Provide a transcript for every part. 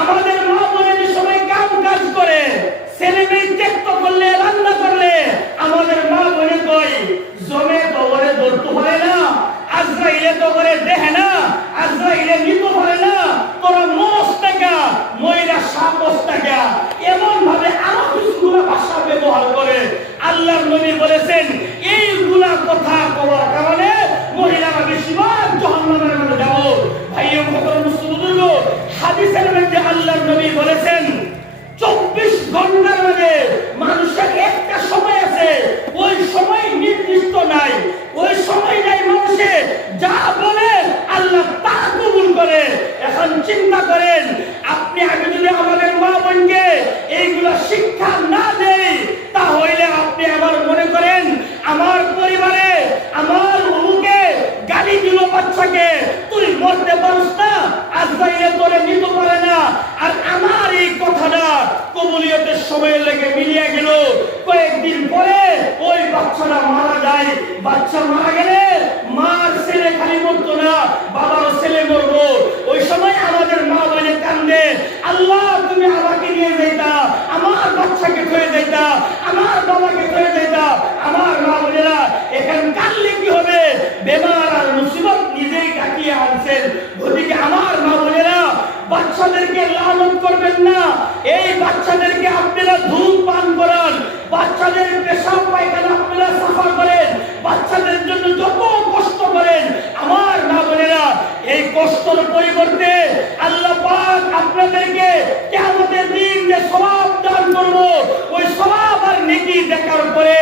আমাদের মা বোনের সবাই কাম কাজ করে, ছেলে মেয়ে ত্যাক্ত করলে, রান্না করলে আমাদের মা বোনের কই জমে তো করে ধরতে পারে না, আজরাইলে তো করে দেখে না, আজরাইলে নিতে পারে না, তোরা মোষ টাকা ময়রা সাপস টাকা এমন ভাবে আরো কিছুগুলো ভাষা ব্যবহার করে। আল্লাহর নবী বলেছেন এইগুলা কথা বলার কারণে মহিলারা বেশিরভাগ জাহান্নামের মধ্যে যাবো। ভাইও মুহতারাম মুসলিম, হাদিসের মধ্যে আল্লাহর নবী বলেছেন 24 ঘন্টার মধ্যে মানুষের একটা সময় আছে, ওই সময় নির্দিষ্ট নাই, ওই সময় নাই মানুষে যা বলে আল্লাহ তা কবুল করে। এখন চিন্তা করেন আপনি আমি যদি আমাদের মা বোনকে এইগুলো শিক্ষা না দেই, তাহলে আপনি আবার মনে করেন আমার পরিবারে আমার অমুকে গালি দিল বাচ্চাকে, তুই মরতে পারস না, আজরাইলে তোরে নিতে পারে না, আর আমার এই কথাটা কবুলিয়তের সময় লেগে মিলিয়ে গেল। কয়েকদিন পরে ওই বাচ্চাটা মারা যায়। বাচ্চা মারা গেলে মার ছেলে খালি মরতো না, বাবারও ছেলে মরবো। ওই সময় আমাদের মা বলে কান্দে, আল্লাহ তুমি আমাকে নিয়ে যাইতা, আমার বাচ্চাকে ধরে যাইতা, আমার বাবাকে ধরে যাইতা। আমার মা বোনেরা এখন কাঁদলে কি হবে? বেমার আর মুসিবত নিজেই কাটিয়ে আনছেন। ওদিকে আমার মা বোনেরা বাচ্চাদেরকে লালন করবেন না, এই বাচ্চাদেরকে আপনারা দুধ পান করান, বাচ্চাদের পেশাব পায়খানা আপনারা সাফা করেন, বাচ্চাদের জন্য যত কষ্ট করেন। আমার মা বোনেরা এই কষ্টের পরিবর্তে আল্লাহ পাক আপনাদেরকে কিয়ামতের দিন যে সওয়াব দান করব, ওই সওয়াব আর নেকি দেখার পরে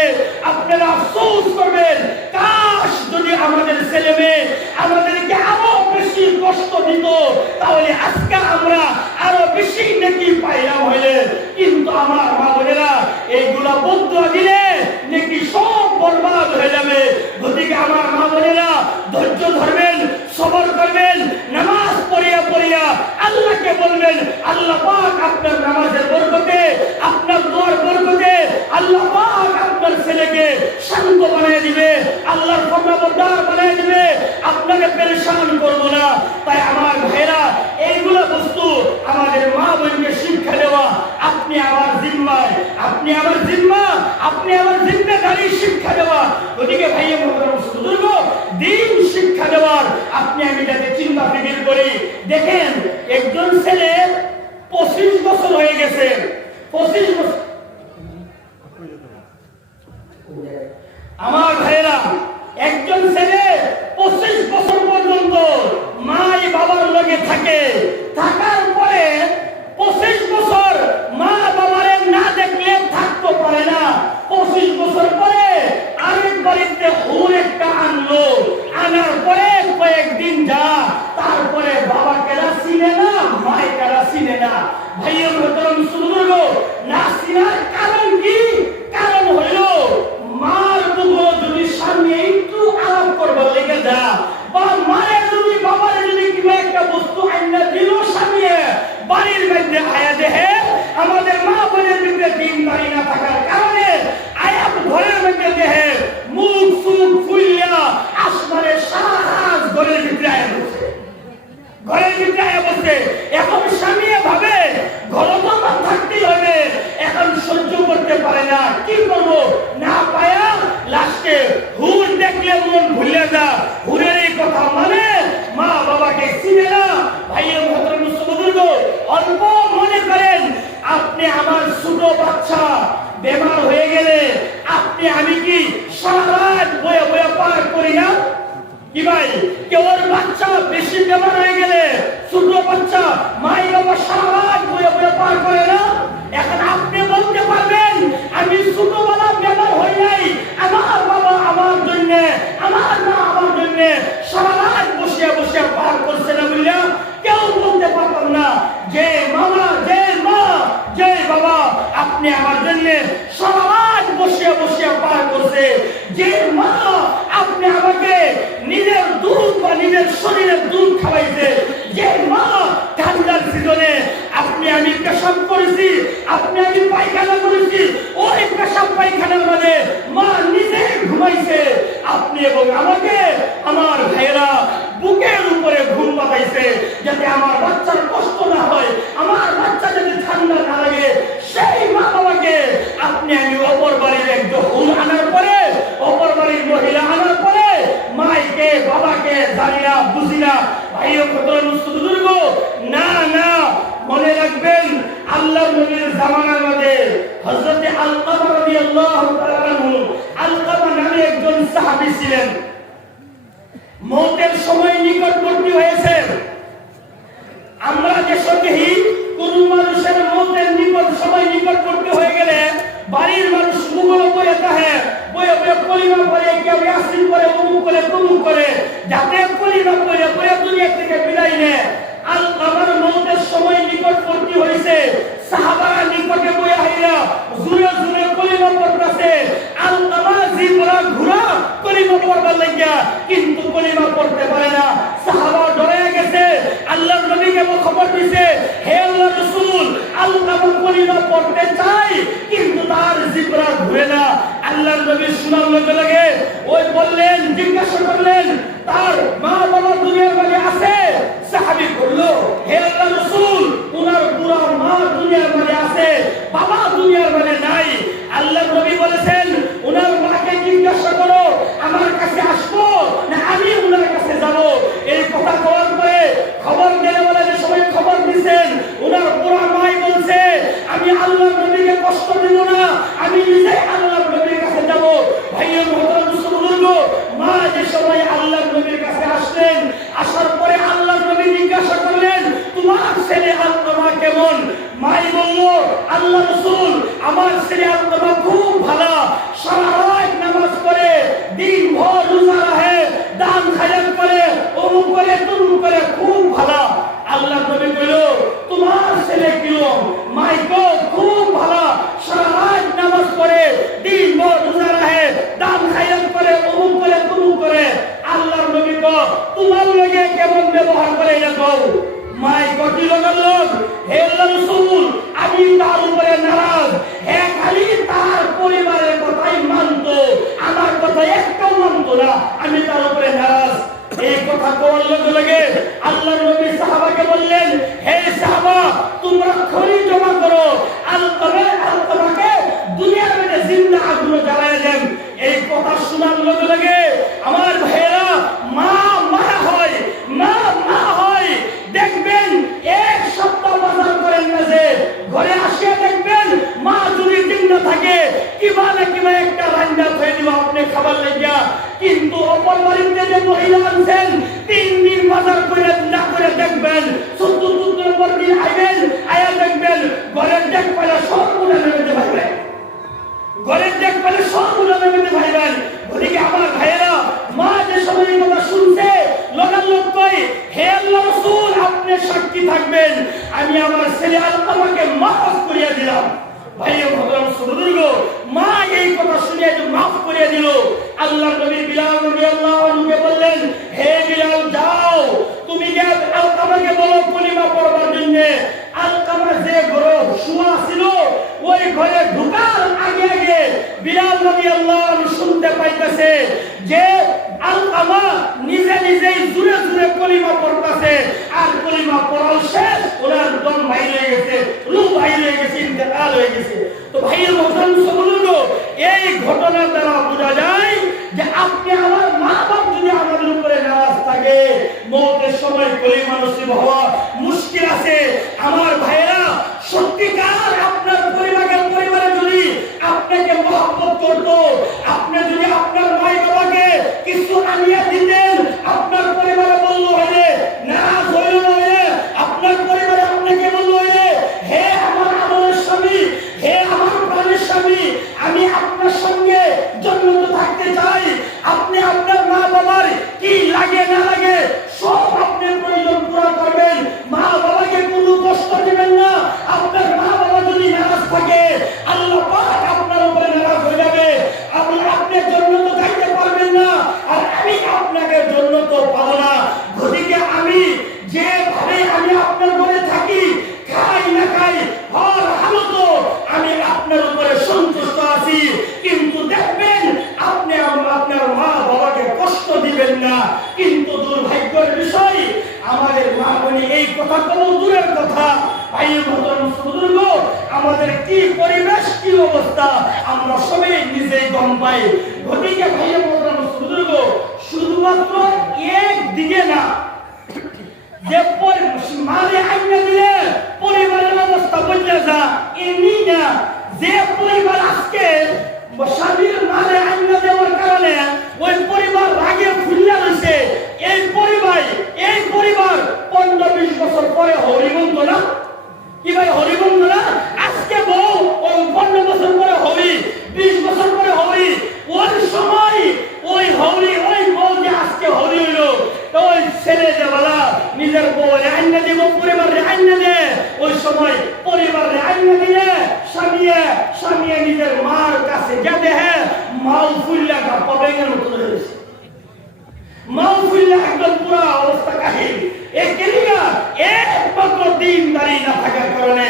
আপনারা আফসোস করবেন, কাশ যদি আমাদের ছেলে মেয়ে আমাদেরকে আরো বেশি কষ্ট দিত, তাহলে আজকে আমরা আরো বেশি নেকি পাইলাম হইলে। কিন্তু আমার মা বোনেরা এইগুলা বদুয়া দিলে নেকি সব বরবাদ হয়ে যাবে। ওদিকে আমার মা বোনেরা ধৈর্য ধরবেন, সবর করবেন, নামাজ পড়িয়া পড়িয়া আল্লাহকে বলবেন, আল্লাহ পাক আপনার নামাজের বরকতে, আপনার দোয়ার বরকতে আল্লাহ পাক আপনার ছেলেকে শান্ত বানিয়ে দিবে, আল্লাহর ফরমাবরদার বানিয়ে দিবে, আপনাকে পেরেশান করব না। তাই আমার ভাইরা এইগুলো বস্তু আমাদের মা বোনকে শিক্ষা দেওয়া আপনি আমার জিম্মায়, আপনি আমার জিম্মা, আপনি আমার জিম্মেদারি শিক্ষা দেওয়া। ওদিকে ভাইয়া মুহতারাম বুজুর্গ দিন শিক্ষা দেওয়ার আপনি আমি যাতে চিন্তা ফিকির করি। দেখেন একজন ছেলে 25 বছর হয়ে গেছে, 25 বছর আমার ভাইরা একজন ছেলে 25 বছর পর্যন্ত মাই বাবার লগে থাকে, থাকার পরে 25 বছর মা বাবারে না দেখলে থাকতে পারে না। 25 বছর পরে আরেক বাড়িতে হুর একটা আনলো, আনার পরে কয়েকদিন যা, তারপরে বাবা কেরা চিনে না, মাই কেরা চিনে না। ভাইয়া মুহতারাম সুবুজুর্গ না চিনার কারণ কি? কারণ হইল মার বুগো যদি সামনে একটু আলাপ করবার লেগে যা, বা মায়ের যদি বাবার যদি কিবা একটা বস্তু আইনা দিল সামনে বাড়ির মধ্যে আয়া দেহে, আমাদের মা বোনের ভিতরে দিন বাড়ি না থাকার কারণে আয়াত ঘরের মধ্যে দেহে মুখ সুখ ফুলিয়া আসমানের সারাজ ঘরের ভিতরে আয়া বসে, ঘরের ভিতরে আয়া বসে। এখন স্বামী ভাবে ঘরে তো আমার থাকতেই হবে, এখন সহ্য করতে পারে না, কি করবো না পায়া লাস্টে হুর দেখলে মন ভুলে যা, হুরের এই কথা মানে মা বাবাকে চিনে না। ভাইয়া মুহতারাম বুজুর্গ অল্প মনে করেন আপনি আমার ছোট বাচ্চা বেমার হয়ে গেলে আপনি আমি কি সারা রাত বয়ে বয়ে পার করি না? কি ভাই কেউর বাচ্চা বেশি বেমার হয়ে গেলে ছোট বাচ্চা মাই বাবা সারা রাত বয়ে বয়ে পার করে না? এখন আপনি বলতে পারবেন আমি ছোটবেলা বেমার হই নাই, আমার বাবা আমার জন্য, আমার মা আমার জন্য সারা রাত বসে বসে পার করছে না বললে কেউ বলতে পারতাম না যে মামা, যে মা, যে বাবা আপনি আমার জন্য সারা রাত বসে বসে পার করছে, যে মা আপনি আমাকে নিজের দুধ বা নিজের শরীরের দুধ খাওয়াইছে, যে মা ঠান্ডার সিজনে আপনি আমি পেশাব করেছি, আপনি আমি পায়খানা করেছি, ওই পেশাব পায়খানার মানে মা নিজে ঘুমাইছে, আপনি এবং আমাকে আমার ভাইয়েরা বুকের উপরে ঘুম পাতাইছে যাতে আমার বাচ্চার কষ্ট না হয়, আমার ওয়াজহি, কোন মানুষের মৌতের নিকট সময় নিকটবর্তী হয়ে গেলে বাড়ির মানুষ মুখগুলো বয়ে থাকে, বয়ে বয়ে কলিমা পড়ে, কেউ ইয়াসিন পড়ে, অমুক করে তমুক করে, যাতে কলিমা পড়ে পড়ে দুনিয়া থেকে বিদায় নেয়। আমার মৌতের সময় নিকটবর্তী হয়েছে, সাহাবারা নিকটে বয়ে আইরা জুরে জুরে কলিমা পড়তেছে। আল্লামা জিবরা ঘুরা কলিমা পড়বার লাগিয়া, কিন্তু কলিমা পড়তে পারে না। সাহাবা ডরে গেছে, আল্লাহর নবীকে খবর দিছে, হে আল্লাহর রাসূল, আল্লামা কলিমা পড়তে চাই কিন্তু তার জিবরা ঘুরে না। আল্লাহর নবী শোনার লগে লগে ওই বললেন, জিজ্ঞাসা করলেন তার মা বাবা দুনিয়ার মাঝে আছে? সাহাবী বলল, হে আল্লাহর রাসূল, উনার পুরা মা দুনিয়ার মাঝে আছে, বাবা দুনিয়ার মাঝে নাই। আল্লাহর নবী বলেছেন, উনার মাকে জিজ্ঞাসা করো আমার কাছে আসবো না আমি উনার কাছে যাব। এই কথা বলার পরে খবর দিলে বলে যে সময় খবর দিয়েছেন, উনার পুরা মাই বলছে, আমি আল্লাহর নবীকে কষ্ট দেব না, আমি নিজে আল্লাহর নবীর কাছে যাব। ভাইয়ের মহতরম বুজুর্গ, মা যে সময় আল্লাহর নবীর কাছে আসলেন, আসার পরে আল্লাহর নবী জিজ্ঞাসা করলেন, তোমার ছেলে আল্লামা কেমন? মাই বলল, আল্লাহ রাসূল, আমার ছেলে আল্লামা খুব ভালো, সারা রাত নামাজ পড়ে, দিন ভর রোজা রাখে, দান খায়রাত করে, অমুক করে তমুক করে, খুব ভালো। আল্লাহর নবী কইল, তোমার ছেলে কিরকম? মাই গো, খুব ভালো, সারা রাত নামাজ পড়ে, দিন ভর রোজা রাখে, দান খায়রাত করে, অমুক করে তমুক করে। আল্লাহর নবী কো, তোমার লগে কেমন ব্যবহার করে এটা কও। মাই কটি লোক, হে আল্লাহর রাসূল, আমি তার উপরে নারাজ, হে খালি তার পরিবারের কথাই মানতো, আমার কথা একটাও মানতো না, আমি তার উপরে নারাজ। এই কথা বলার লগে লগে আল্লাহর নবী সাহাবাকে বললেন, হে সাহাবা, তোমরা খড়ি জমা করো, আল্লামাকে দুনিয়ার মধ্যে জিন্দা আগুনে জ্বালায় দেন। এই কথা শোনার লগে লগে আমার ভাইয়েরা, মা মা হয়, মা মা হয়। দেখবেন এক সপ্তাহ বাজার করেন না, যে ঘরে আসিয়া দেখবেন মা যদি জিন্দা থাকে কিবা না কিবা একটা রান্না হয়ে দিব আপনি খাবার লাগিয়া। কিন্তু অপর বাড়িতে যে মহিলা আনছেন 3 দিন বাজার করে না করে দেখবেন, 14 নম্বর দিন আইবেন, আয়া দেখবেন ঘরের দেখ পালা সব উড়ে নেমে ভাইবেন, ঘরের দেখ পালা সব উড়ে নেমে ভাইবেন। ওদিকে আমার ভাইয়েরা, মা যে সময় কথা শুনছে লোকাল লোক কই, হে আল্লাহর রাসূল, আপনি সাক্ষী থাকবেন, আমি আমার ছেলে আল্লামাকে মাফ করিয়া দিলাম। ভাইয়ের মহতরম বুজুর্গ, মা এই কথা শুনে যে মাফ করিয়া দিল। আল্লাহর নবী বিলাল রাদিয়াল্লাহু আনহুকে বললেন, হে বিলাল, যাও তুমি গিয়ে আলকামাকে বলো কলিমা পড়বার জন্য। আলকামা যে ঘরে শুয়া ছিল ওই ঘরে ঢোকার আগে আগে বিলাল রাদিয়াল্লাহু আনহু শুনতে পাইতেছে যে আলকামা নিজে নিজেই জুরে জুরে কলিমা পড়তেছে, আর কলিমা পড়াও শেষ, ওনার দম বাইরে হয়ে গেছে, রূহ বাইরে হয়ে গেছে, ইন্তেকাল হয়ে গেছে। তো ভাইয়ের মহতরম বুজুর্গ, এই ঘটনার দ্বারা বোঝা যায় যে আপনি আমার মা বাপ যদি আমাদের উপরে নারাজ থাকে, মওতের সময় কলিমা নসিব হওয়া মুশকিল আছে। আমার ভাইয়েরা, সত্যিকার আপনার পরিবারে যদি আপনাকে মহব্বত করতো, আপনি যদি আপনার ভাই বাবাকে কিছু আনিয়ে দিতেন, আপনার পরিবারে বললো হলে নারাজ হইল না, আপনার পরিবারে আপনাকে বললো হলে, হে আমার আমলের স্বামী, হে আমার প্রাণের স্বামী, আমি আপনার সঙ্গে জন্মত থাকতে চাই, আপনি আপনার মা বাবার কি লাগে না লাগে সব আপনি প্রয়োজন পুরো করবেন, মা বাবাকে কোনো কষ্ট দিবেন না। আপনার মা বাবা যদি নারাজ থাকে, আল্লাহ পাক আপনার উপরে নারাজ হয়ে যাবে, আপনি জন্মত থাকতে পারবেন না, আর আমি আপনাকে জন্মত পাবো না। গতিকে আমি যেভাবে আমি আপনার ঘরে থাকি, খাই না খাই, হর হালত আমি আপনার উপরে সন্তুষ্ট আছি, কিন্তু দেখবেন আপনি আপনার মা বাবাকে কষ্ট দিবেন না। কিন্তু দুর্ভাগ্যের বিষয়, আমাদের মা বোনি এই কথা কোনো দূরের কথা, ভাইয়ের মহতরম বুজুর্গ, আমাদের কি পরিবেশ কি অবস্থা আমরা সবাই নিজেই গম পাই। গতিকে ভাইয়ের মহতরম বুজুর্গ, শুধুমাত্র একদিকে না, যে মারে আইনা দিলে পরিবারের অবস্থা বদলে যা, এমনি না যে পরিবার আজকে স্বামীর মারে আইনা দেওয়ার কারণে ওই পরিবার রাগে ফুল্লা রয়েছে, এই পরিবার 15-20 বছর পরে হরিমন্ত না। স্বামী নিজের মার কাছে যাতে হ্যাঁ মাও ফুল্লা গাপ্পা বেগের মতো রয়েছে, মাও ফুল্লা একদম পুরা অবস্থা কাহিল। একমাত্র দিনদারি না থাকার কারণে,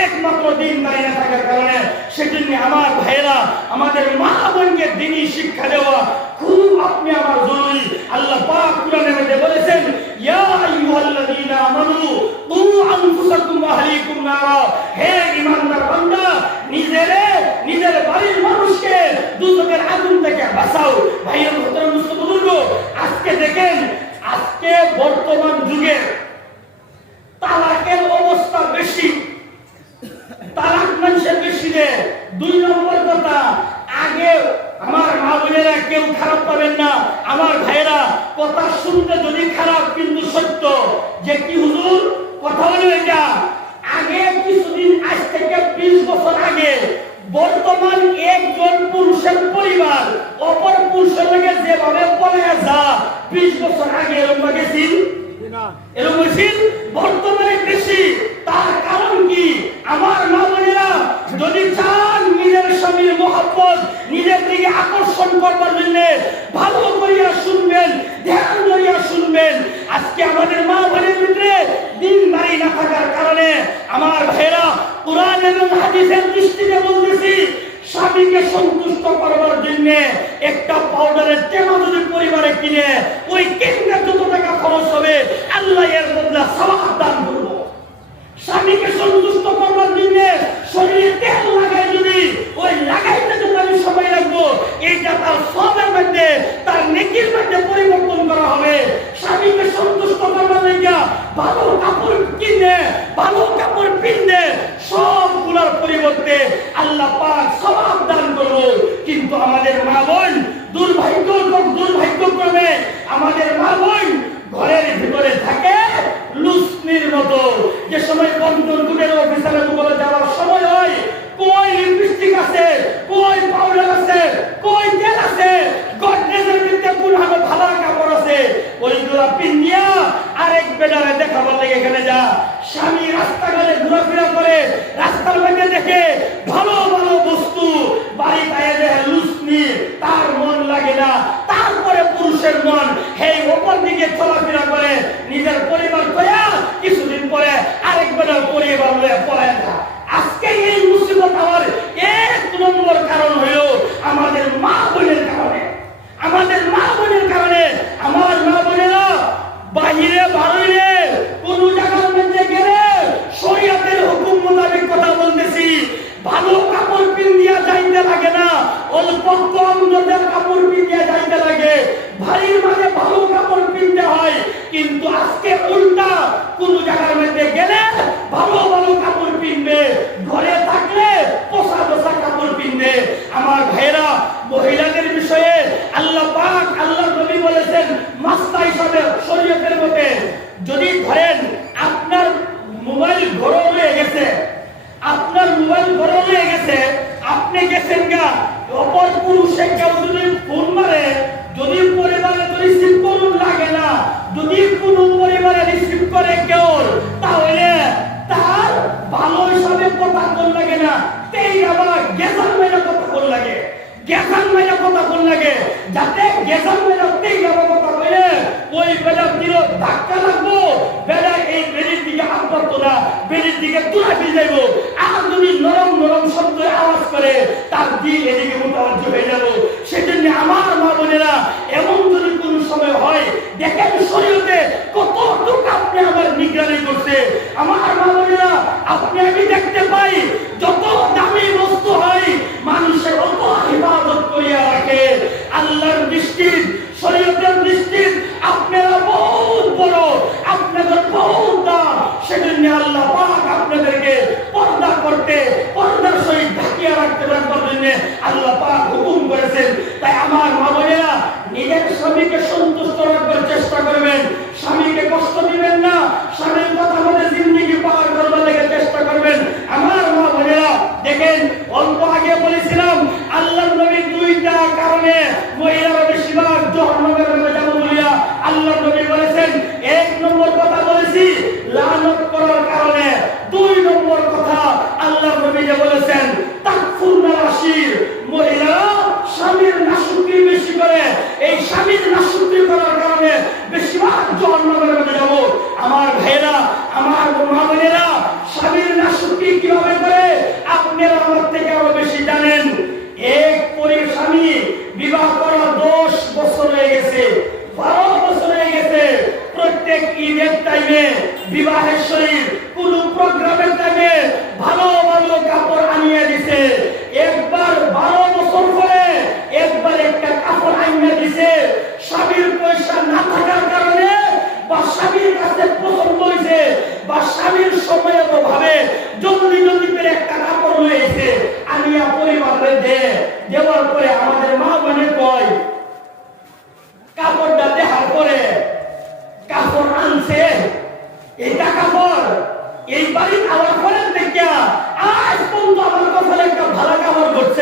একমাত্র দিনদারি না থাকার কারণে সেজন্য আমার ভাইরা আমাদের মা বোনকে দ্বীনি শিক্ষা দেওয়া খুব আপনি আমার জরুরি। আল্লাহ পাক কোরআনে মধ্যে বলেছেন, ইয়া আইয়ুহাল্লাযীনা আমানু কু আনফুসাকুম ওয়া আহলিকুম নারা, হে ঈমানদার বান্দা নিজের বাড়ির মানুষকে দুজকের আগুন থেকে বাঁচাও। ভাইয়ের মুহতারাম বুজুর্গ, আজকে দেখেন, আজকে বর্তমান যুগে তালাকের অবস্থা বেশি, তালাক মানুষের বেশি রে। 2 নম্বর কথা, আগে আমার মা বোনেরা কেউ খারাপ পাবেন না, আমার ভাইরা কথা শুনতে যদি খারাপ কিন্তু সত্য, যে কি হুজুর কথা হলো এটা, আগে কিছুদিন আজ থেকে 20 বছর আগে বর্তমান একজন পুরুষের পরিবার অপর পুরুষের লগে যেভাবে পলায়া যা 20 বছর আগে এরকম গেছিল, এরকম হয়েছিল, বর্তমানে বেশি। তার কারণ কি? আমার মা বোনেরা যদি চান নিজের স্বামীর মহব্বত নিজের দিকে আকর্ষণ করবার জন্য ভালো করিয়া শুনবেন, ধ্যান করিয়া শুনবেন। আজকে আমাদের মা বোনের ভিতরে দিনদারি না থাকার কারণে আমার ভাইরা কুরআন এবং হাদিসের দৃষ্টিতে বলতেছি, স্বামীকে সন্তুষ্ট করবার জন্য একটা পাউডারের টেমা যদি পরিবারে কিনে ওই কেন্দ্রে যত টাকা খরচ হবে আল্লাহ এর বদলা সওয়াব দান করব। স্বামীকে সন্তুষ্ট করবার জন্য শরীরে তেল লাগাই যদি ওই লাগাইতে যদি আমি সময় লাগবো, এইটা তার সওয়াবের মধ্যে, তার নেকির মধ্যে পরিবর্তন করা হবে। স্বামীকে সন্তুষ্ট করবার জন্য ভালো কাপড় কিনে ভালো কাপড় পিনলে সবগুলোর পরিবর্তে আল্লাহ পাক সওয়াব দান করব। কিন্তু আমাদের মা বোন দুর্ভাগ্যক্রমে আমাদের মা বোন ঘরের ভিতরে থাকে লুসনির মতো। যে সময় বন্ধন গুটের অফিসারের উপরে যাওয়ার সময় হয়, কই লিপস্টিক আছে, কই পাউডার আছে, কই তেল আছে, গডরেজের ভিতরে পুরানো ভালো কাপড় আছে, ওইগুলা পিন্দিয়া আরেক বেডারে দেখাবার লাগে এখানে যা। স্বামী রাস্তাঘাটে ঘোরাফেরা করে, রাস্তার মধ্যে দেখে ভালো ভালো বস্তু, বাড়িতে দেখে লুসনি, তার মন লাগে না। তারপরে পুরুষের মন এই ওপর দিকে চলাফেরা করে, নিজের পরিবার কয়া কিছুদিন পরে আরেক বেডার পরিবার লয়ে পড়ে না। আজকে এই মুসিবত আমার 1 নম্বর কারণ হলো আমাদের মা বোনের কারণে, আমাদের মা বোনের কারণে। আমার মা বোনেরা বাহিরে বাড়িরে কোন জায়গার মধ্যে গেলে শরীয়তের হুকুম মোতাবেক কথা বলতেছি, ভালো কাপড় পিন্দিয়া যাইতে লাগে না, অল্প কম দামের কাপড় পিন্দিয়া যাইতে লাগে, বাড়ির মাঝে ভালো কাপড় পিনতে হয়। কিন্তু আজকে উল্টা, কোন জায়গার মধ্যে গেলে ভালো ভালো কাপড় পিনবে, ঘরে থাকলে পোষা পোষা কাপড় পিনবে। আমার ভাইরা, মহিলাদের বিষয়ে আল্লাহ পাক আল্লাহর নবী বলেছেন মাস্তা হিসাবে শরীয়তের মতে, যদি ধরেন আপনার মোবাইল ঘরে রয়ে গেছে, আপনার মোবাইল ঘরে রয়ে গেছে, আপনি গেছেন গা, অপর পুরুষে কেউ যদি ফোন মারে, যদি পরিবারে রিসিভ করুন লাগে না, যদি কোনো পরিবারে রিসিভ করে কেউ, তাহলে তার ভালো হিসাবে কথা কোন লাগে না, তেই আবার গেসান মেরে কথা কোন লাগে, গেসান মেরে কথা কোন লাগে, যাতে গেসান মেরে তেই আবার কথা বলে ওই বেলা দিল ধাক্কা লাগবো, বেলা এই বেরির দিকে আপাতত না, বেরির দিকে তুলা দিয়ে যাইব। আর যদি নরম নরম শব্দ আওয়াজ করে তার দিল এদিকে মোটামুটি হয়ে যাব। সেজন্য আমার মা বোনেরা, এমন যদি কোনো সময় হয়, দেখেন শরীয়তে কতটুকু আপনি আমার নিগরানি করছে। আমার মা বোনেরা, আপনি আমি দেখতে পাই যত দামি বস্তু হয় মানুষের অত হিফাজত করিয়া রাখে। আল্লাহর দৃষ্টি, শরীয়তের দৃষ্টি আপনারা বহুত বড়, আপনাদের বহুত দাম। সেজন্য আল্লাহ পাক আপনাদেরকে পর্দা করতে, পর্দার সহিত ঢাকিয়া রাখতে রাখবার জন্য আল্লাহ পাক হুকুম করেছেন। তাই আমার মা বোনেরা, নিজের স্বামীকে সন্তুষ্ট রাখবার চেষ্টা করবেন, স্বামীকে কষ্ট দিবেন না, স্বামীর কথা মতো জিন্দেগি পার করবার লেগে চেষ্টা করবেন। আমার মা বোনেরা দেখেন, অল্প আগে বলেছিলাম আল্লাহর নবী 2টা কারণে মহিলারা বেশিরভাগ জাহান্নামের মধ্যে যাবে বলিয়া আল্লাহর নবী বলেছেন। 1 নম্বর কথা বলেছি লানত করার কারণে, 2 নম্বর কথা আল্লাহর নবী যে বলেছেন তাকফুর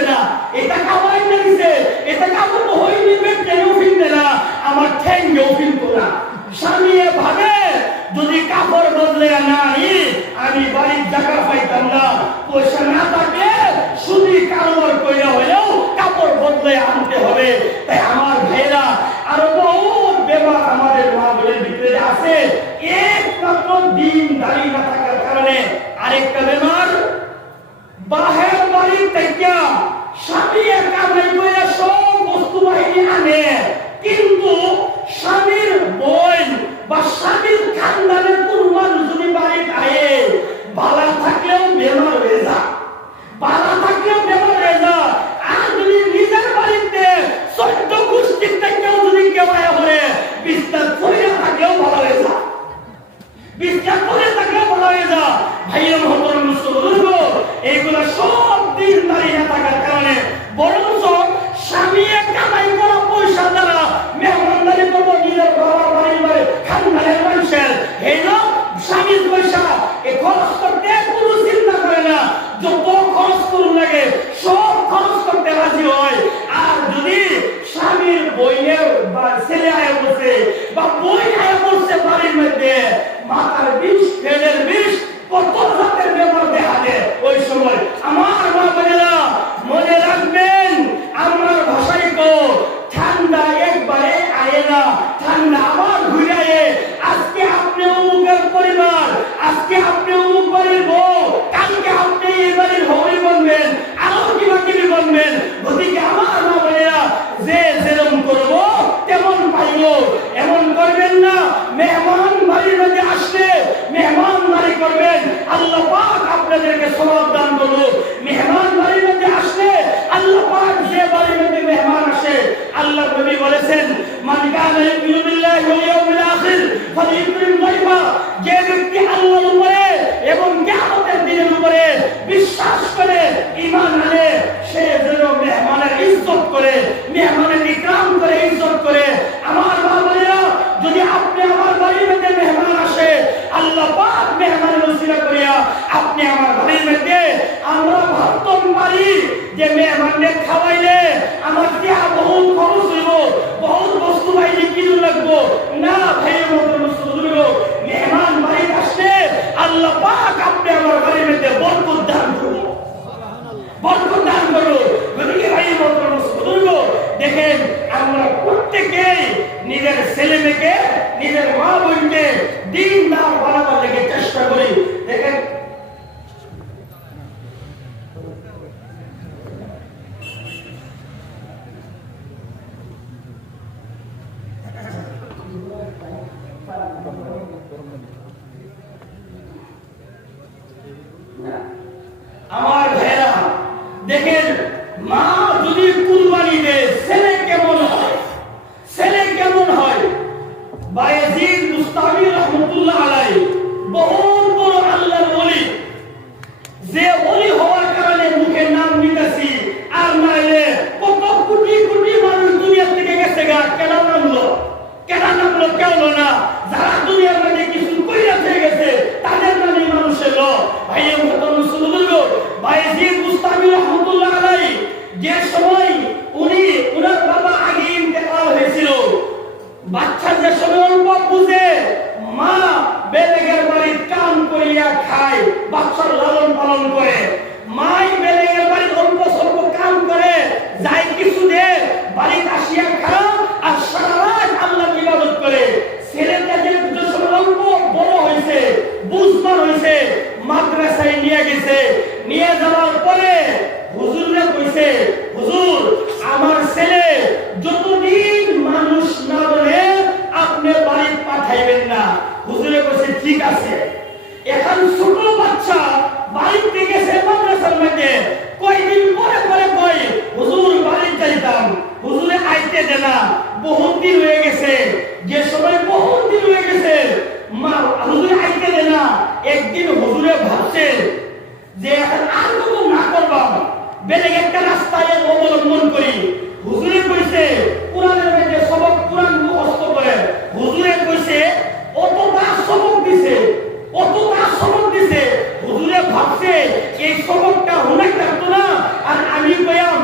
না, এটা কামাই না দিছে, এটা কাপড় তো হইনি পেটেও ফিরবে না, আমার ঠ্যাঙ্গেও ফিরতো না। স্বামী ভাবে যদি কাপড় বদলে না আনি আমি বাড়ির জায়গা পাইতাম না, পয়সা না থাকলে শুধু কারবার কইরা হলেও কাপড় বদলে আনতে হবে। তাই আমার ভাইরা আরো বহুত বেমার আমাদের মা বোনের ভিতরে আছে। একমাত্র দিন দাঁড়িয়ে না থাকার কারণে আরেকটা বেমার, বাহের বাড়ির থেকে স্বামী কামাই করে সব বস্তু বাহিনী আনে, কিন্তু স্বামীর বোন বা স্বামীর খানদানের কোন মানুষ যদি বাড়িতে আয়ে বালা থাকলেও বেমার হয়ে যায়, বালা থাকলেও বেমার হয়ে যায়। আর যদি নিজের বাড়িতে 14 গোষ্ঠীর থেকেও যদি কেউ আয়া করে বিস্তার করে থাকলেও ভালো হয়ে যায়, বিস্তার করে থাকলেও ভালো হয়ে যায়। ভাইয়া মহতরম মুসলমান, এইগুলো সব দিন দাঁড়িয়ে থাকার কারণে বরঞ্চ স্বামী কামাই করা পয়সা দ্বারা মেহমানদারি করবো নিজের বাবার বাড়ির বাড়ি খানদানের মানুষের, এই না স্বামীর পয়সা এ খরচ করতে কোনো চিন্তা করে না, যত খরচ করুন লাগে সব খরচ করতে রাজি হয়। আর যদি স্বামীর বইয়ের বা ছেলে আয় বলছে বা বই আয় বলছে বাড়ির মধ্যে, মাথার বিষ ফেলের বিষ কত জাতের ব্যাপার দেখা যায় ওই সময়। আমার মা বোনেরা মনে রাখবেন, আমরা ভাষায় কো ঠান্ডা একবারে আয়ে না, ঠান্ডা আবার ঘুরে আয়ে। আজকে আপনি অমুকের পরিবার, আজকে আপনি অমুক বাড়ির বউ, কালকে আপনি এই বাড়ির হবি বলবেন, আরো কিবা কিবি বলবেন। গতিকে আমার মা বোনেরা যে যেরকম করবো তেমন পাইব, এমন করবেন না। মেহমান বাড়ির মধ্যে আসলে মেহমান বাড়ি করবেন, আল্লাহ পাক আপনাদেরকে সওয়াব দান করুন। মেহমান বাড়ির মধ্যে আসলে আল্লাহ পাক যে বাড়ির মধ্যে মেহমান আসে, আল্লাহ নবী বলেছেন মান কানা ইউমিনু বিল্লাহি ওয়াল ইয়াউমিল আখির ফালিয়ুকরিম যায়ফা, যে ব্যক্তি আল্লাহর উপরে এবং কিয়ামতের দিনের উপরে বিশ্বাস করে ঈমান আনে, সে যেন মেহমানের ইজ্জত করে, মেহমানের ইকরাম করে, ইজ্জত করে। আমার মা বোনেরা, যদি আপনি আমার বাড়ির মধ্যে মেহমান আসে, আল্লাহ পাক মেহমানের ওসিলা করিয়া আপনি আমার বাড়ির মধ্যে, আমরা ভাবতাম পারি যে মেহমানদের খাওয়াইলে আমার টিয়া বহুত খরচ হইব, বহুত বস্তু বাহিনী কিনে লাগবো না। ভাইয়ের মতো মুসলমান, মেহমান বাড়িতে আসলে আল্লাহ পাক আপনি আমার বাড়ির মধ্যে বরকত দান করবো, বরকত দান করবো। গতিকে ভাইয়ের মতো মুসলমান, দেখেন আমরা প্রত্যেকেই নিজের ছেলে মেয়েকে, নিজের মা বোনকে দিনদার বানাবার লেগে চেষ্টা করি। দেখেন আমার ভাইরা, দেখেন মা যদি কুরবানি দেয় ছেলে কেমন হয়, ছেলে কেমন হয়। বায়েজিদ মুস্তামি রাহমাতুল্লাহ আলাইহি বহুত বড় আল্লাহর ওলি, যে ওলি হওয়ার কারণে মুখে নাম নিতেছি, আর নাইলে কত কোটি কোটি মানুষ দুনিয়া থেকে গেছে গা, কেন নামলো, কেন নামলো, কেউ না। যারা দুনিয়ার মধ্যে কিছু কইরা থেকে গেছে তাদের নামে মানুষের লো। ভাইয়ের মতো মুসলমান, বায়েজিদ মুস্তামি রাহমাতুল্লাহ আলাইহি যে সময় উনার বাবা আগে ইন্তেকাল হয়েছিল, বাচ্চা যে সময় অল্প বুঝে, মা বেলেগের বাড়ির কাম করিয়া খায়, বাচ্চার লালন পালন করে। মাই বেলেগের বাড়ির অল্প স্বল্প কাম করে, যাই কিছু দে বাড়িতে আসিয়া খাও আর সারা রাত আল্লাহর ইবাদত করে। ছেলেটা যে সময় অল্প বড় হয়েছে, বুঝবার হয়েছে, মাদ্রাসায় নিয়ে গেছে। নিয়ে যাওয়ার পরে হুজুরে কইছে, হুজুর আমার ছেলে যতদিন মানুষ না বলে আপনি বাড়ি পাঠাইবেন না। হুজুরে কইছে ঠিক আছে। এখন ছোট বাচ্চা বাড়িতে গেছে মাদ্রাসার মধ্যে, কয়দিন পরে পরে কই হুজুর বাড়ি যাইতাম, হুজুরে আইতে দে না, বহুত দিন হয়ে গেছে। যে সময় বহুত দিন হয়ে গেছে মা হুজুরে আইতে দে না। একদিন হুজুরে ভাবছে যে এখন আর কোনো না করবাম, বেলেগ একটা রাস্তায় অবলম্বন করি। হুজুরে কইছে কোরআনের মধ্যে সবক, কোরআন মুখস্থ করে। হুজুরে কইছে অতটা সবক দিছে, অতটা সবক দিছে। হুজুরে ভাবছে এই সবকটা অনেক লাগতো না, আর আমি কইয়াম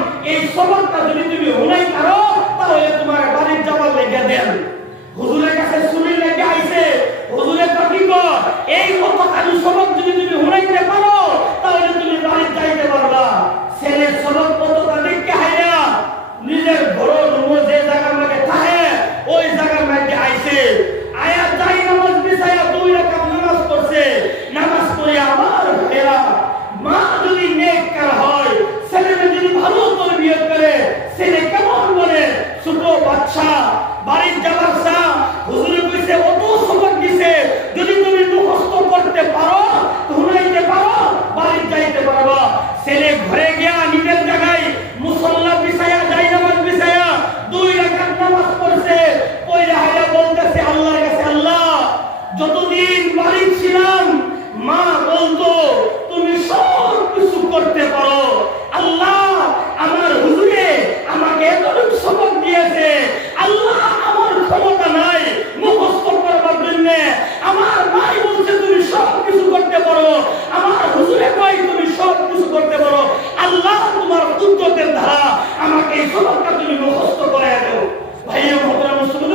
মা যদি নেককার হয়, ছেলে যদি ভালো তরবিয়ত করে, ছেলে কেমন বলে ছোট বাচ্চা বাড়ির যাবার চা হুজুরে কইছে অত সবক দিছে, যদি তুমি মুখস্থ করতে পারো, শুনাইতে পারো, বাড়ি যাইতে পারবা। ছেলে ঘরে গিয়া নিজের জায়গায় মুসল্লা বিছায়া যাই নামাজ বিছায়া 2 রাকাত নামাজ পড়ছে, কইরা হায়া বলতেছে আল্লাহর কাছে, আল্লাহ যতদিন বাড়ি ছিলাম মা বলতো তুমি সব কিছু করতে পারো, আল্লাহ আমার হুজুরে আমাকে এতটুকু সবক দিয়েছে, আল্লাহ আমার ক্ষমতা নাই মুখস্থ করবার জন্য, আমার মাই বলছে তুমি সব কিছু করতে পারো, আমার হুজুরে কয় তুমি সব কিছু করতে পারো, আল্লাহ তোমার কুদরতের ধারা আমাকে এই সবকটা তুমি মুখস্থ করায় দাও। ভাইয়া মুহতারাম মুসলিম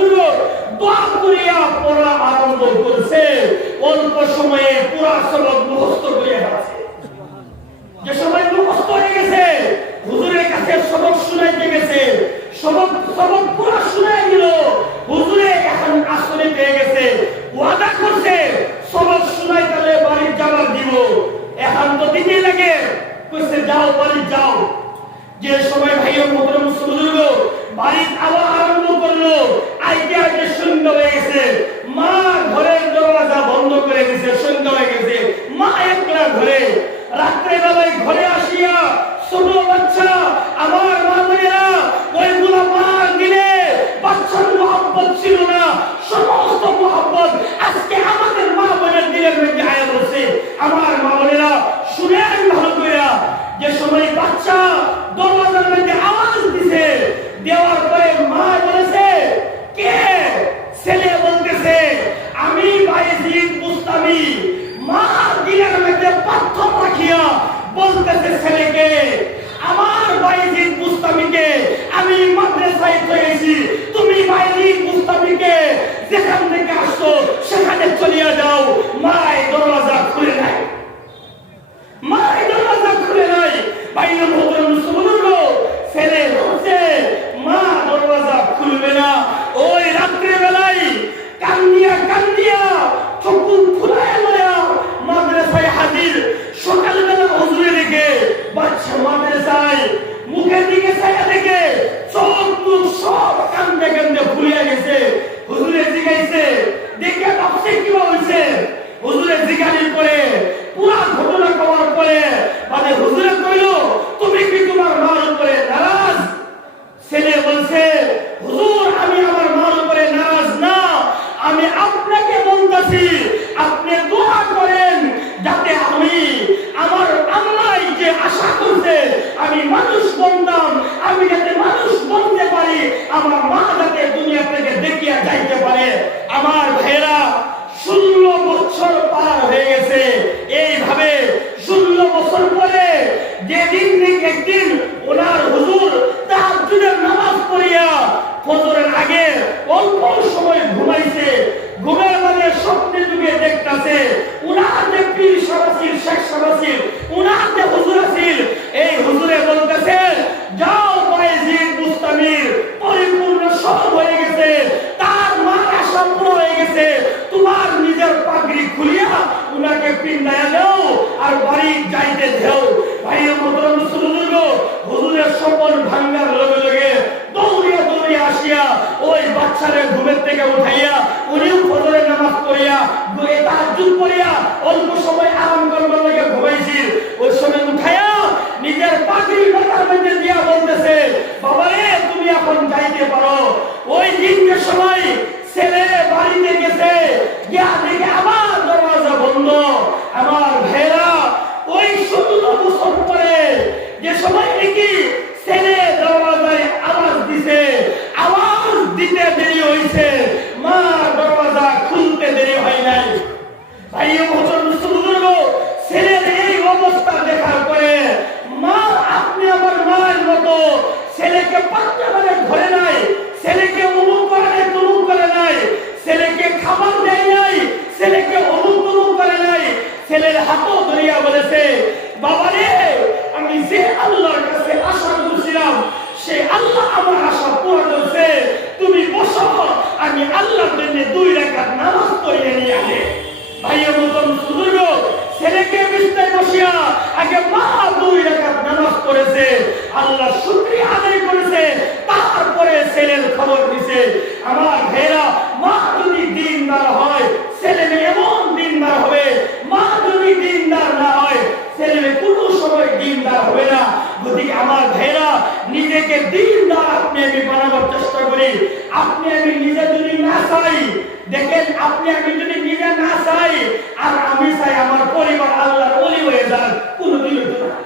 দোয়া করিয়া পড়া আরম্ভ করছে, অল্প সময়ে পুরা সবক মুখস্থ হয়ে গেছে। যে সময় মুখস্থ হয়ে গেছে, হুজুরের কাছে সবক শুনাইতে গেছে, সবক পুরা শুনাই দিল, হুজুরে এখন আসলে পেয়ে গেছে, ওয়াদা করছে সবক শুনাই তাহলে বাড়ির যাবার দিব, এখন তো দিতে লাগে, কইছে যাও বাড়ি যাও। যে সময় ভাইয়া মুহতারাম মুসলিম বাড়ি আবার আরম্ভ করলো, আইতে আইতে সন্ধ্যা হয়ে গেছে, মা ঘরের দরজা বন্ধ করে দিয়েছে, সন্ধ্যা হয়ে গেছে, মা একলা ঘরে। রাত্রে বেলায় ঘরে আসিয়া ছোট বাচ্চা আমার মা বোনেরা ওইগুলা মা দিলে বাচ্চার মহব্বত ছিল না, সমস্ত মহব্বত আজকে আমাদের মা বোনের দিলের মধ্যে আয়া বলছে। আমার মা বোনেরা শুনেন ভালো কইরা, যে সময় বাচ্চা দরজার মধ্যে আওয়াজ দিছে, দেওয়ার পরে মা বলেছে কে? ছেলে বলতেছে আমি বায়েজিদ বুস্তামি। মা দিলের মধ্যে পাথর রাখিয়া বলতেছে ছেলেকে, আমার বায়েজিদ বুস্তামিকে আমি মাদ্রাসায় পেয়েছি, তুমি বায়েজিদ বুস্তামিকে যেখান থেকে আসছো সেখানে চলিয়া যাও। মায়ের দরজা খুলে নাই, মায়ের দরজা খুলে নাই। বাইরে মুহতারাম মুসলমান ছেলে বলছে মা দরজা খুলবে না। ওই রাত্রে বেলায় কান্দিয়া কান্দিয়া চোখ খুলায় লয়া মাদ্রাসায় হাজির। সকালবেলা হুজুরে দেখে বাচ্চা মাদ্রাসায় মুখের দিকে চাইয়া দেখে চোখ মুখ সব কান্দে কান্দে ফুলিয়া গেছে। হুজুরে জিগাইছে, দেখে ভাবছে কি হয়েছে। হুজুরে জিজ্ঞাসা করে পুরা ঘটনা করার পরে মানে হুজুরে কইল তুমি কি তোমার মার উপরে নারাজ? ছেলে বলছে হুজুর আমি আমার মার উপরে নারাজ না, আমি আপনাকে বলতেছি আপনি দোয়া করেন যাতে আমি আমার আল্লাহ যে আশা করছে আমি মানুষ বনতাম, আমি যাতে মানুষ বনতে পারি, আমার মা যাতে দুনিয়া থেকে দেখিয়া যাইতে পারে। আমার ভাইয়েরা 16 বছর পার হয়ে গেছে। এইভাবে 16 বছর পরে যেদিন থেকে একদিন ওনার হুজুর তাহাজ্জুদের নামাজ পড়িয়া ফজরের আগে অল্প সময় ঘুমাইছে, ঘুমের মাঝে স্বপ্নে যুগে দেখতাছে উনার যে পীর সারাসির শেখ সারাসির উনার যে হুজুর আছিল, এই হুজুরে বলতেছে যাও বায়েজিদ বুস্তামির পরিপূর্ণ সব হয়ে গেছে, তার মা আশা পুরো হয়ে গেছে, তোমার নিজের পাগড়ি খুলিয়া উনাকে পিন্দায়া দাও আর বাড়ি যাইতে দাও। ভাইয়া মুহতারাম মুসলমান হুজুরের স্বপন ভাঙ্গার লগে লগে দৌড়িয়া দৌড়িয়া আসিয়া ওই বাচ্চারে ঘুমের থেকে উঠাইয়া উনিও ফজরের নামাজ পড়িয়া তাহাজ্জুদ পড়িয়া অল্প সময় আরাম করবার লাগে ঘুমাইছি। ওই সময় উঠাইয়া নিজের পাগড়ি মাথার মধ্যে দিয়া বলতেছে বাবা রে তুমি এখন যাইতে পারো। ওই দিনের সময় ছেলে বাড়িতে গেছে, গিয়া দেখে আবার দরজা বন্ধ। আমার ভাইরা ওই 17 বছর পরে যে সময় নাকি ছেলে দরজায় আওয়াজ দিছে, আওয়াজ দিতে দেরি হয়েছে, মা দরজা খুলতে দেরি হয় নাই। ভাইয়া মুহতারাম মুসলমান ছেলের এই অবস্থা দেখার পরে মা আপনি আমার মায়ের মতো ছেলেকে পাত্তা মানে ধরে নাই, ছেলেকে অনুপ করে নাই, তুলুপ করে নাই, ছেলেকে খাবার দেয় নাই, ছেলেকে অনুপ তুলুপ করে নাই, ছেলের হাতও ধরিয়া বলেছে বাবা রে আমি যে আল্লাহর কাছে আশা করছিলাম সে আল্লাহ আমার আশা পূরণ করেছে, তুমি বসো আমি আল্লাহর জন্য 2 রাকাত নামাজ পড়িয়ে নিয়ে আসি। ভাইয়া মুহতারাম মুসলমান ছেলেকে বিছানায় বসিয়া আগে মা 2 রাকাত নামাজ পড়েছে, আল্লাহ শুকরিয়া আদায় করেছে, তারপরে ছেলের খবর নিছে। আমার ভাইরা, মা যদি দিনদার হয় ছেলে মেয়ে এমন দিনদার হবে, মা যদি দিনদার না হয় ছেলে মেয়ে কোনো সময় দিনদার হবে না। গতিকে আমার ভাইরা, নিজেকে দিনদার আপনি আমি বানাবার চেষ্টা করি। আপনি আমি নিজে যদি না চাই, দেখেন আপনি আমি যদি নিজে না চাই আর আমি চাই আমার পরিবার আল্লাহর ওলি হয়ে যান, কোনোদিন হইতো না,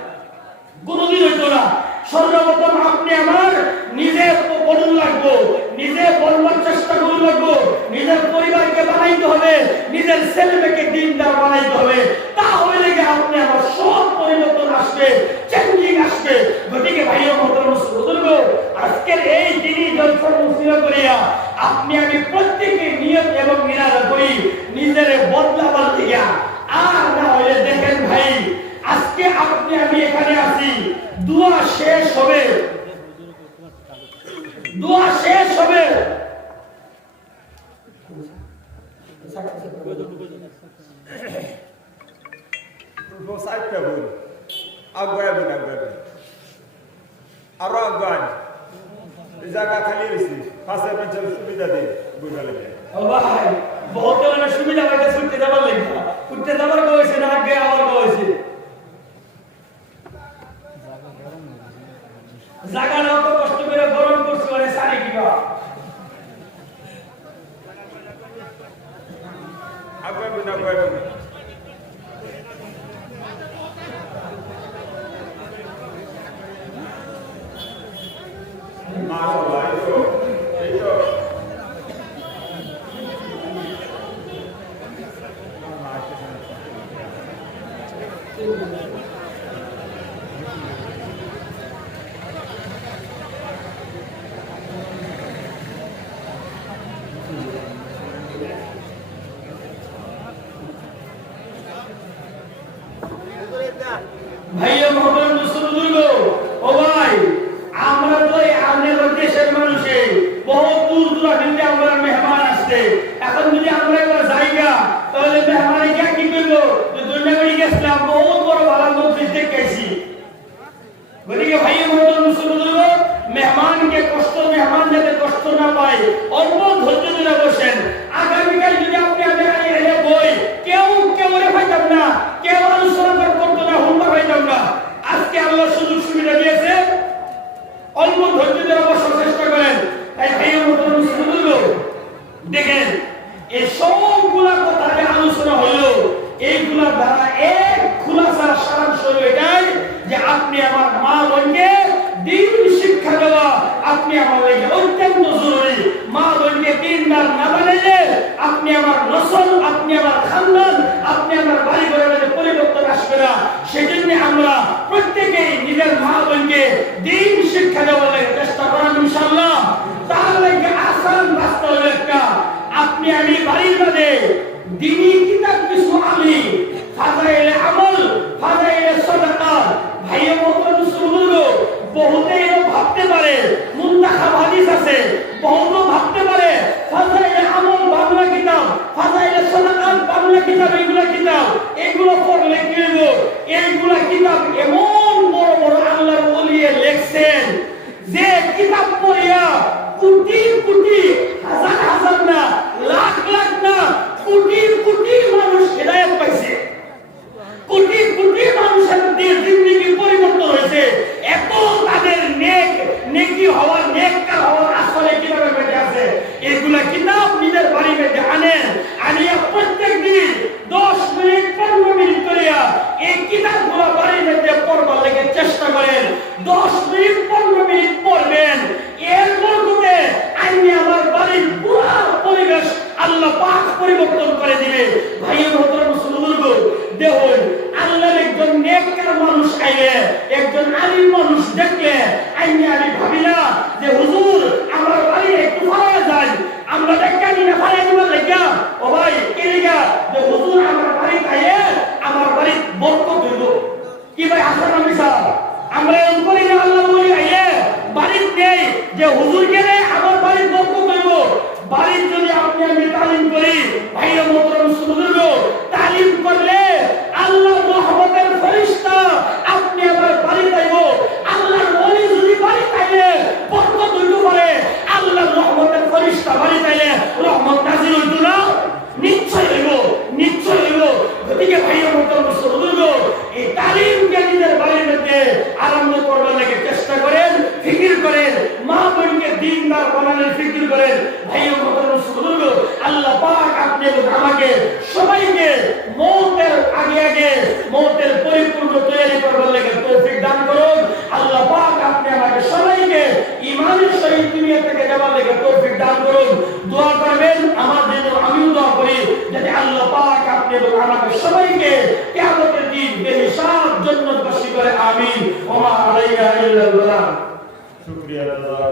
কোনোদিন হইতো না। সর্বপ্রথম আপনি আমার নিজে বদল লাগবো, নিজে বলবার চেষ্টা করে লাগবো, নিজের পরিবারকে বানাইতে হবে, নিজের ছেলে মেয়েকে দিনদার বানাইতে হবে। তাহলে আপনি আমার সব পরিবর্তন আসবে, চেঞ্জিং আসবে। গতিকে ভাইয়া মহতরম বুজুর্গ, আজকের এই দিনই জলসা মুসিরা করিয়া আপনি আমি প্রত্যেকে নিয়ত এবং ইরাদা করি নিজের বদলাবার দিকে। আর না হলে দেখেন ভাই, আজকে আপনি আমি এখানে আছি, দোয়া শেষ হবে, দোয়া শেষ হবে, আরো আগান জায়গা খালি হয়েছে, পাশের বেঞ্চের সুবিধা দিন বুঝালে ভাই বহুত মানে সুবিধা পাইতে ছুটতে যাবার লাগবে, ছুটতে যাবার কইছে না, আগে আবার কইছে জায়গাটা অত কষ্ট করে গরম করছে মানে সারি কিবা আগাবে না আগাবে মাশাআল্লাহ। এই তো ভাইয়া মহতরম মুসলিম, ও ভাই, আমরা তো আমাদের দেশের মানুষে বহু দূর দূরান্তে আমরা মেহমান আসছে। এখন যদি আমরা এবার জায়গা তাহলে মেহমানে কি করবো, যে দুনিয়াবাড়ি গেছিলাম বহুত বড় ভালো মসজিদ দেখেছি। গতিকে ভাইয়া মহতরম মুসলিম, মেহমানকে কষ্ট, মেহমান যাতে কষ্ট না পায় অল্প ধৈর্য ধরে বসেন। আগামীকাল যদি আপনি এলে বই কেউ পাইতাম না, কেউ আলোচনা করতো না, হুন্ডা পাইতাম না। আজকে আল্লাহ সুযোগ সুবিধা দিয়েছে, অল্প ধৈর্য ধরে বসার চেষ্টা করেন। তাই ভাইয়া মহতরম মুসলিম, দেখেন এই সবগুলা কথা যে আলোচনা হলো, এইগুলা দ্বারা এক খুলাসার সারাংশ হলো এটাই যে আপনি আমার মা বোনকে দিন শিক্ষা দেওয়া আপনি আমার লাগে অত্যন্ত জরুরি। মা বোনকে দিনদার না বানাইলে আপনি আমার নসল, আপনি আমার খানদান, আপনি আমার বাড়ি ঘরের পরিবর্তন আসবে না। সেজন্য আমরা প্রত্যেকেই নিজের মা বোনকে দিন শিক্ষা দেওয়ার লাগে চেষ্টা করেন ইনশাআল্লাহ। তাহলে আসান রাস্তা হলো একটা, আপনি আমি বাড়ির মধ্যে দিনী কিতাব কিছু আমি ফাজাইলে আমল, ফাজাইলে সাদাকা। ভাইয়া মহতরম মুসলিম, বহুতেই ভাবতে পারে মুনতাখাব হাদিস আছে, বহুত ভাবতে পারে ফাজাইলে আমল বাংলা কিতাব, ফাজাইলে সাদাকা বাংলা কিতাব, এগুলো পড়লে কি হইব? এইগুলা কিতাব এমন বড় বড় আল্লাহর ওলিয়ে লেখছেন যে কিতাব পড়িয়া কোটি কোটি, হাজার হাজার না, লাখ লাখ না, কোটি কোটি মানুষ হিদায়াত পাইছে, কোটি কোটি মানুষের জিন্দেগি পরিবর্তন হয়েছে। এত তাদের নেকি হওয়ার, নেককার হওয়ার আসলে কিভাবে বেঁচে আছে, এগুলা কিতাব নিজের বাড়ি বেঁচে আনেন, আনিয়া প্রত্যেক দিন 10 মিনিট 15 মিনিট করিয়া এই কিতাবগুলো বাড়ি বেঁচে পড়বার লেগে চেষ্টা করেন। 10 মিনিট 15 মিনিট পড়বেন, এর মধ্যে আইনি আমার বাড়ির পুরো পরিবেশ আল্লাহ পাক পরিবর্তন করে দিবে। ভাইয়া মহতরম মুসলিম, দেখুন আল্লাহর একজন নেককার মানুষ আইলে, একজন আলিম মানুষ দেখলে আইনি আমি ভাবি না যে হুজুর আমার বাড়ি একটু ফাড়া যায়, আমরা দেখানি না ফাড়া দিবার লাগিয়া। ও ভাই কে লিগা যে হুজুর আমার বাড়ি খাইয়ে আমার বাড়ি বরকত হইল, কি ভাই হাসান আমি সাহেব আমরা এরকম করি না। আল্লাহ বলি আইলে বাড়ি নেই যে হুজুর গেলে আমার বাড়ি বরকত হইব। বাড়ির যদি আপনি আমি তালিম করি, ভাইয়া মহতরম মুসলিম, তালিম করলে আল্লাহ রহমতের ফেরেশতা করে আমিন। ওয়া মা আলাইনা ইল্লাল বালাগ। শুকরিয়া দাদা।